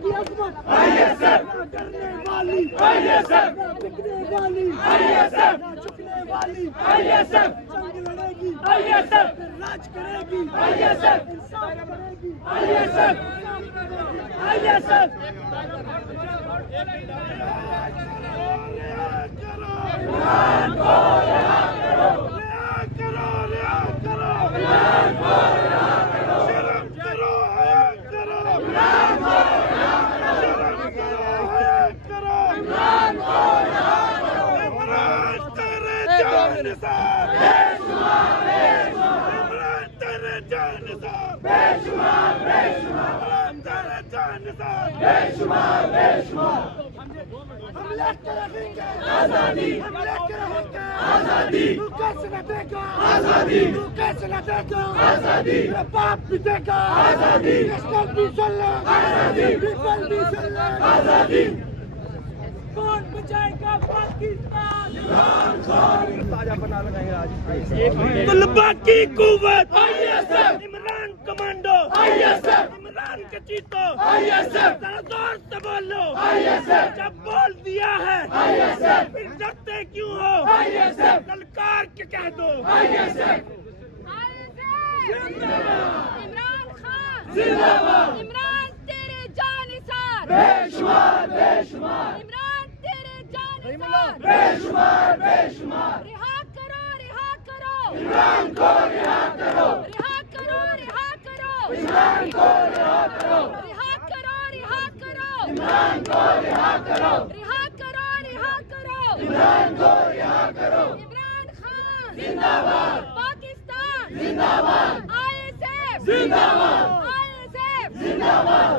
की अजमत आईएसएफ, करने वाली आईएसएफ, बिकने वाली आईएसएफ, झुकने वाली आईएसएफ, जंग लड़ेगी आईएसएफ, राज करेगी आईएसएफ, इंसाफ करेगी आईएसएफ, आईएसएफ। इमरान को रिहा करो, रिहा करो, रिहा करो, इमरान को रिहा करो, शर्म करो, हया करो, इमरान को रिहा करो, शर्म करो, हया करो, इमरान को रिहा करो, इमरान तेरे जानिसार बेशुमार, बेशुमार, इमरान तेरे जानिसार बेशुमार, बेशुमार, इमरान तेरे जानिसार बेशुमार, बेशुमार। हम लेकर रहेंगे आजादी, हम लेकर रहेंगे आजादी, तू कैसे न देगा आजादी, तू कैसे न देगा आजादी, तेरा बाप भी देगा आजादी, नेशनल भी सुन ले आजादी, पीपल भी सुन ले आजादी। कौन बचाएगा पाकिस्तान तलबा की कुव्वत ISF, Imran commando ISF, Imran के चीतो आईएसएफ, जरा जोर से बोलो आईएसएफ, जब बोल दिया है आईएसएफ, फिर डरते क्यों हो आईएसएफ, ललकार के कह दो आईएसएफ। इमरान खान जिंदाबाद, इमरान तेरे जानिसार बेशुमार, बेशुमार, इमरान तेरे जानिसार बेशुमार, बेशुमार, रिहा करो, रिहा करो, इमरान को रिहा करो, रिहा करो, रिहा करो, इमरान को रिहा करो, रिहा करो, रिहा करो, इमरान को रिहा करो, रिहा करो, रिहा करो, इमरान को रिहा करो। इमरान खान जिंदाबाद, पाकिस्तान जिंदाबाद, आईएसएफ जिंदाबाद, आईएसएफ जिंदाबाद,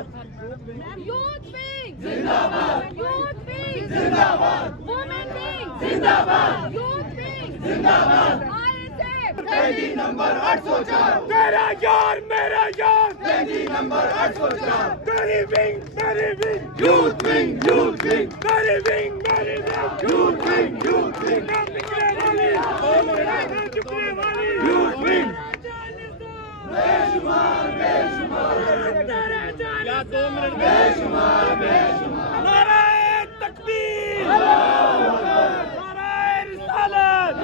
यूथ विंग जिंदाबाद, यूथ विंग जिंदाबाद, वुमेन विंग जिंदाबाद, यूथ विंग जिंदाबाद। आईएसएफ कैदी नंबर 804, तेरा यार मेरा यार, कैदी नंबर 804, मेरी wing, youth wing, youth wing, मेरी wing, youth wing, youth wing, झुकने वाली, यूथ विंग, बेशुमार, बेशुमार, बेशुमार, बेशुमार, नाराए तकबीर, नाराए रिसालत,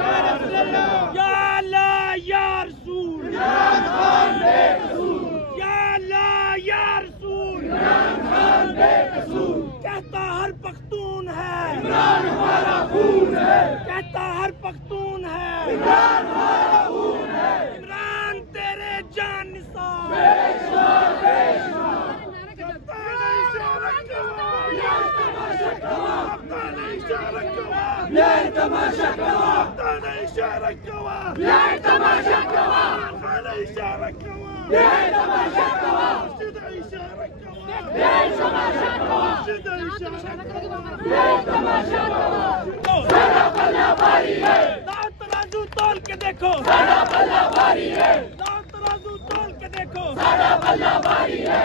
या अल्लाह या रसूल, इमरान खान बेकसूर, या अल्लाह या रसूल, इमरान खान बेकसूर, कहता हर पख्तून है इमरान हमारा खून है, कहता हर पख्तून है इमरान हमारा खून है, इमरान तेरे जानिसार बेशुमार, बेशुमार। لا تماشى كوا لا إشارة كوا لا تماشى كوا لا إشارة كوا لا تماشى كوا شد إشارة كوا لا تماشى كوا شد إشارة كوا لا تماشى كوا सारा पल्ला भारी है, दाव तराजू तोल के देखो सारा पल्ला भारी है, दाव तराजू तोल के देखो सारा पल्ला भारी है।